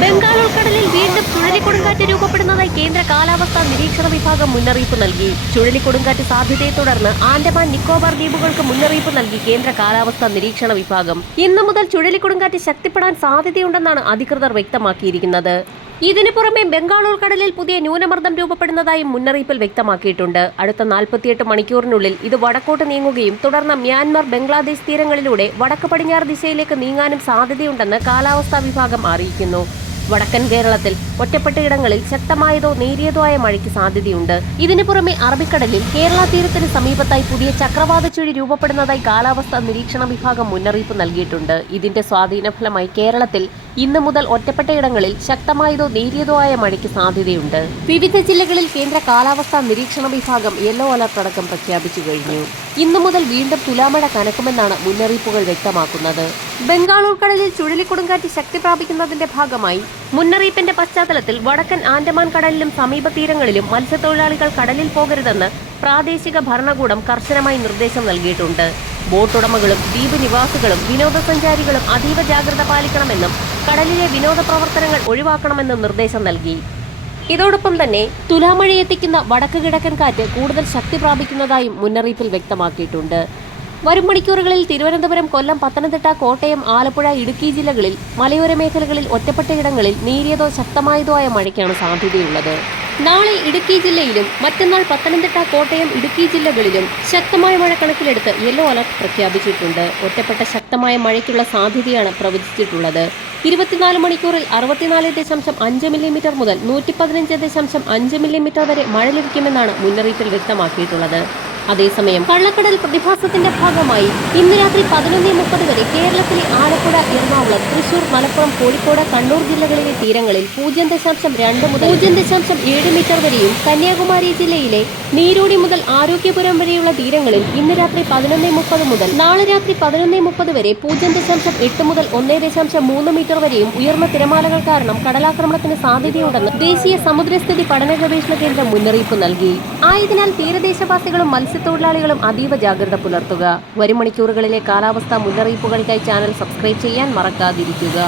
ബംഗാൾ ഉൾക്കടലിൽ വീണ്ടും ചുഴലിക്കൊടുങ്കാറ്റ് രൂപപ്പെടുന്നതായി കേന്ദ്ര കാലാവസ്ഥാ നിരീക്ഷണ വിഭാഗം മുന്നറിയിപ്പ് നൽകി. ചുഴലിക്കൊടുങ്കാറ്റ് സാധ്യതയെ തുടർന്ന് ആൻഡമാൻ നിക്കോബാർ ദ്വീപുകൾക്ക് മുന്നറിയിപ്പ് നൽകി കേന്ദ്ര കാലാവസ്ഥാ നിരീക്ഷണ വിഭാഗം. ഇന്നു മുതൽ ചുഴലിക്കൊടുങ്കാറ്റ് ശക്തിപ്പെടാൻ സാധ്യതയുണ്ടെന്നാണ് അധികൃതർ വ്യക്തമാക്കിയിരിക്കുന്നത്. ഇതിനു പുറമെ ബംഗാൾ ഉൾക്കടലിൽ പുതിയ ന്യൂനമർദ്ദം രൂപപ്പെടുന്നതായും മുന്നറിയിപ്പിൽ വ്യക്തമാക്കിയിട്ടുണ്ട്. അടുത്ത നാൽപ്പത്തിയെട്ട് മണിക്കൂറിനുള്ളിൽ ഇത് വടക്കോട്ട് നീങ്ങുകയും തുടർന്ന് മ്യാൻമാർ ബംഗ്ലാദേശ് തീരങ്ങളിലൂടെ വടക്ക് പടിഞ്ഞാറ് ദിശയിലേക്ക് നീങ്ങാനും സാധ്യതയുണ്ടെന്ന് കാലാവസ്ഥാ വിഭാഗം അറിയിക്കുന്നു. വടക്കൻ കേരളത്തിൽ ഒറ്റപ്പെട്ടയിടങ്ങളിൽ ശക്തമായതോ നേരിയതോ ആയ മഴയ്ക്ക് സാധ്യതയുണ്ട്. ഇതിനു പുറമെ അറബിക്കടലിൽ കേരള തീരത്തിന് സമീപത്തായി പുതിയ ചക്രവാത ചുഴി രൂപപ്പെടുന്നതായി കാലാവസ്ഥാ നിരീക്ഷണ വിഭാഗം മുന്നറിയിപ്പ് നൽകിയിട്ടുണ്ട്. ഇതിന്റെ സ്വാധീന ഫലമായി കേരളത്തിൽ ഇന്ന് മുതൽ ഒറ്റപ്പെട്ടയിടങ്ങളിൽ ശക്തമായതോ നേരിയതോ ആയ മഴയ്ക്ക് സാധ്യതയുണ്ട്. വിവിധ ജില്ലകളിൽ കേന്ദ്ര കാലാവസ്ഥാ നിരീക്ഷണ വിഭാഗം യെല്ലോ അലർട്ട് അടക്കം പ്രഖ്യാപിച്ചു കഴിഞ്ഞു. ഇന്നു മുതൽ വീണ്ടും തുലാമഴ കനക്കുമെന്നാണ് മുന്നറിയിപ്പുകൾ വ്യക്തമാക്കുന്നത്. ബംഗാൾ ഉൾക്കടലിൽ ചുഴലിക്കൊടുങ്കാറ്റ് ശക്തി പ്രാപിക്കുന്നതിന്റെ ഭാഗമായി മുന്നറിയിപ്പിന്റെ പശ്ചാത്തലത്തിൽ വടക്കൻ ആൻഡമാൻ കടലിലും സമീപ തീരങ്ങളിലും മത്സ്യത്തൊഴിലാളികൾ കടലിൽ പോകരുതെന്ന് പ്രാദേശിക ഭരണകൂടം കർശനമായി നിർദ്ദേശം നൽകിയിട്ടുണ്ട്. ബോട്ടുടമകളും ദ്വീപ് നിവാസികളും വിനോദസഞ്ചാരികളും അതീവ ജാഗ്രത പാലിക്കണമെന്നും കടലിലെ വിനോദ പ്രവർത്തനങ്ങൾ ഒഴിവാക്കണമെന്നും നിർദ്ദേശം നൽകി. ഇതോടൊപ്പം തന്നെ തുലാമഴയെത്തിക്കുന്ന വടക്ക് കിഴക്കൻ കാറ്റ് കൂടുതൽ ശക്തി പ്രാപിക്കുന്നതായും മുന്നറിയിപ്പിൽ വ്യക്തമാക്കിയിട്ടുണ്ട്. വരും മണിക്കൂറുകളിൽ തിരുവനന്തപുരം കൊല്ലം പത്തനംതിട്ട കോട്ടയം ആലപ്പുഴ ഇടുക്കി ജില്ലകളിൽ മലയോര മേഖലകളിൽ ഒറ്റപ്പെട്ടയിടങ്ങളിൽ നേരിയതോ ശക്തമായതോ ആയ മഴയ്ക്കാണ് സാധ്യതയുള്ളത്. നാളെ ഇടുക്കി ജില്ലയിലും മറ്റന്നാൾ പത്തനംതിട്ട കോട്ടയം ഇടുക്കി ജില്ലകളിലും ശക്തമായ മഴ കണക്കിലെടുത്ത് യെല്ലോ അലർട്ട് പ്രഖ്യാപിച്ചിട്ടുണ്ട്. ഒറ്റപ്പെട്ട ശക്തമായ മഴയ്ക്കുള്ള സാധ്യതയാണ് പ്രവചിച്ചിട്ടുള്ളത്. ഇരുപത്തിനാല് മണിക്കൂറിൽ അറുപത്തിനാല് ദശാംശം അഞ്ച് മില്ലിമീറ്റർ മുതൽ നൂറ്റി പതിനഞ്ച് ദശാംശം അഞ്ച് മില്ലിമീറ്റർ വരെ മഴ ലഭിക്കുമെന്നാണ് മുന്നറിയിപ്പിൽ വ്യക്തമാക്കിയിട്ടുള്ളത്. അതേസമയം കള്ളക്കടൽ പ്രതിഭാസത്തിന്റെ ഭാഗമായി ഇന്ന് രാത്രി പതിനൊന്നേ മുപ്പത് വരെ കേരളത്തിലെ ആലപ്പുഴ എറണാകുളം തൃശൂർ മലപ്പുറം കോഴിക്കോട് കണ്ണൂർ ജില്ലകളിലെ തീരങ്ങളിൽ പൂജ്യം ദശാംശം രണ്ട് മുതൽ പൂജ്യം ദശാംശം ഏഴ് മീറ്റർ വരെയും കന്യാകുമാരി ജില്ലയിലെ നീരോടി മുതൽ ആരോഗ്യപുരം വരെയുള്ള തീരങ്ങളിൽ ഇന്ന് രാത്രി പതിനൊന്നേ മുപ്പത് മുതൽ നാളെ രാത്രി പതിനൊന്നേ മുപ്പത് വരെ പൂജ്യം ദശാംശം എട്ട് മുതൽ ഒന്നേ ദശാംശം മൂന്ന് മീറ്റർ വരെയും ഉയർന്ന തിരമാലകൾ കാരണം കടലാക്രമണത്തിന് സാധ്യതയുണ്ടെന്ന് ദേശീയ സമുദ്രസ്ഥിതി പഠന ഗവേഷണ കേന്ദ്രം മുന്നറിയിപ്പ് നൽകി. ആയതിനാൽ തീരദേശവാസികളും മത്സ്യത്തൊഴിലാളികളും അതീവ ജാഗ്രത പുലർത്തുക. വരും മണിക്കൂറുകളിലെ കാലാവസ്ഥാ മുന്നറിയിപ്പുകൾക്കായി ചാനൽ സബ്സ്ക്രൈബ് ചെയ്യാൻ മറക്കാതിരിക്കുക.